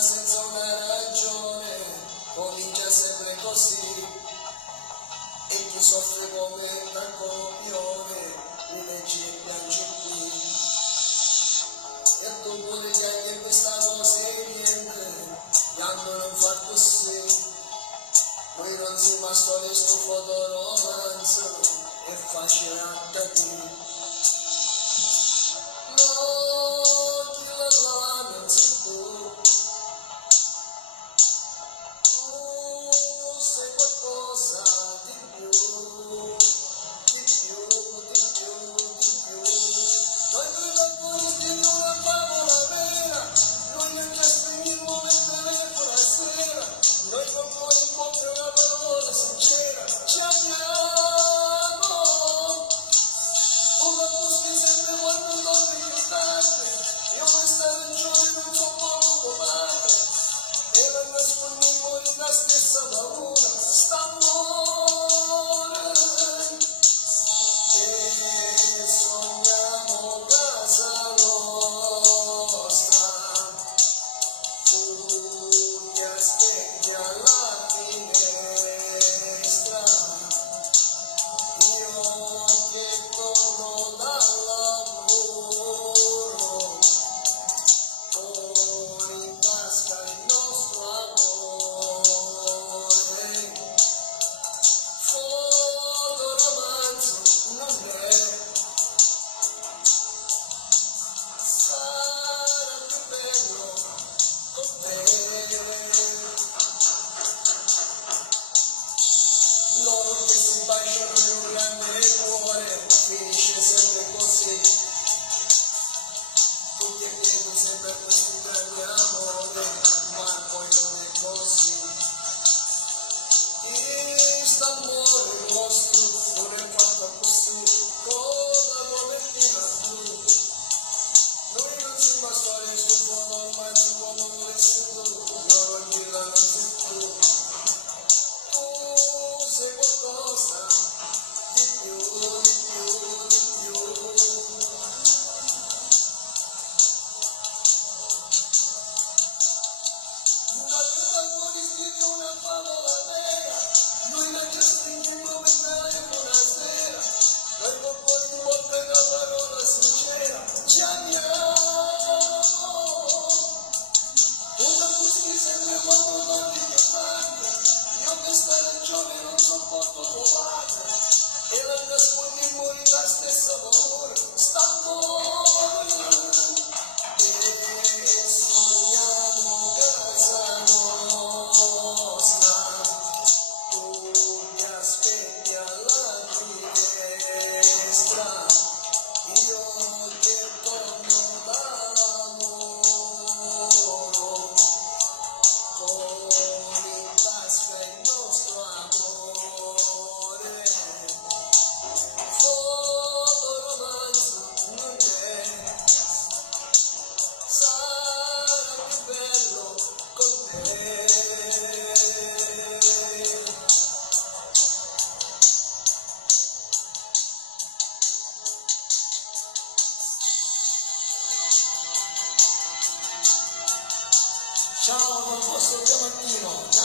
senza una ragione, comincia sempre così, e chi soffre come un copione, li leggi e piangi qui. E tu pure che anche questa cosa è niente, l'anno non fa così, qui non si mascola sto fotoromanzo, è facile a capire. La stessa paura st'amore e sogniamo casa nostra, tu ti aspetti alla finestra, io che torno dal lavoro con in tasca il nostro amore. Loro che si baciano in un grande cuore, finisce sempre così, tutti e credo sempre per questo grande amore, ma poi non è così. Questo amore nostro non è fatto così, con la molettina blu, noi non siamo a storia sto buono, ormai ci vuole un vestito, loro girano su tu. Sei qualcosa di più, di più, di più. Una vita fuori scrive una favola vera, noi la ci stringiamo mentre buonasera, noi con po' di volta una parola sincera, ci amiamo. Una musica sempre quando torni che manca, io questa ragione non sopporto tuo padre, e la nascondiamo la stessa paura, st'amore, e sogniamo casa nostra, tu mi aspetti alla finestra, io che torno da lavoro, con in tasca il nostro amore, fotoromanzo non è, sarà più bello con te. Ciao, buon posto Diamantino.